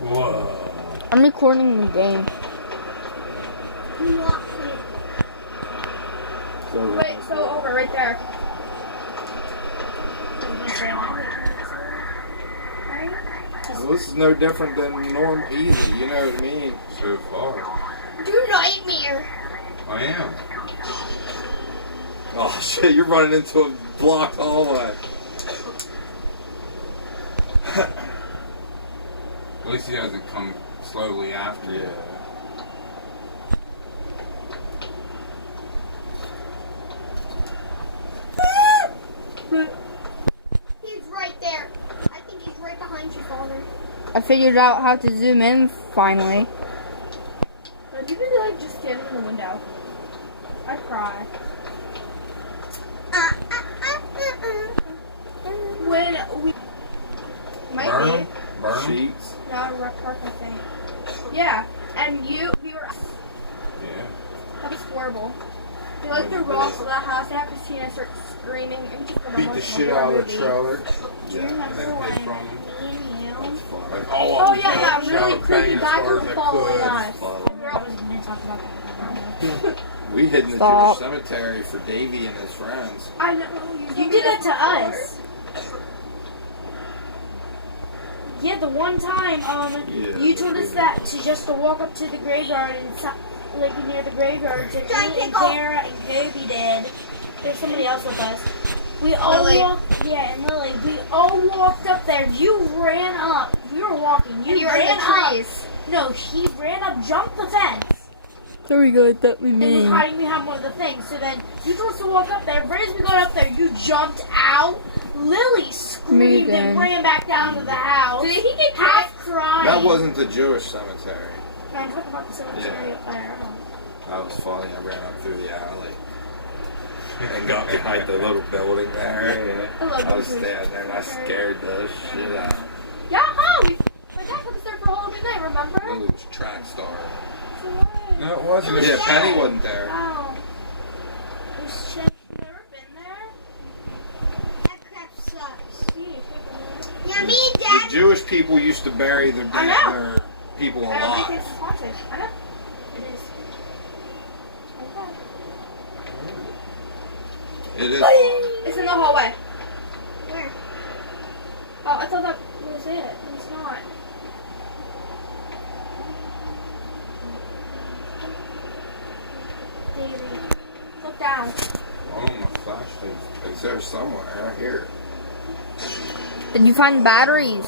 Whoa. I'm recording the game. Wait, so over right there. Well, this is no different than normal easy, you know what I mean? So far. Do nightmare. I am. Oh shit, you're running into a blocked hallway. At least he doesn't come slowly after you. He's right there. I think he's right behind you, Father. I figured out how to zoom in finally. Would you be like just standing in the window? I'd cry. When we might Burn be. him? Burn him? Sheets. No, Rock Park, I think. Yeah, and we were. Yeah. That was horrible. We like the walls of the house. I have Christina start screaming and just Beat the shit out of the trailer. Do you remember And then hid when from him. me and you? Like, Oh yeah, that shot really bang creepy as guy hard was as I following could. us. I was gonna talk about that. We hid in the Stop. Jewish cemetery for Davey and his friends. I know. You did that to us. Yeah, the one time, you told us that to walk up to the graveyard and like near the graveyard, and me and Kara and Kobe did. There's somebody else with us. We all walked, and Lily, we all walked up there. You ran up. We were walking. You ran up. No, he ran up, jumped the fence. There we go, that we And was mean. hiding behind one of the things. So then you told us to walk up there. Right as we got up there, you jumped out. Lily screamed and Amazing. ran back down to the house. Did he get Half crying. That wasn't the Jewish cemetery. I'm talking about the cemetery up there. That was funny. I ran up through the alley and got behind the little building there. I was standing there and I scared the shit out. Yeah, huh? My dad put us there for a whole day, remember? Lily was a track star. So what? No, it wasn't. Yeah, Penny wasn't there. Oh. This shit's never been there. That crap sucks. Yeah, me and Dad. The Jewish people used to bury their I know. their people Everybody alive. thinks it's haunted. I know. It is. Okay. It is. It's in the hallway. Where? Oh, I thought that was it. It's not. Look down. Oh, my flashlight. It's there somewhere. I hear it. Did you find batteries?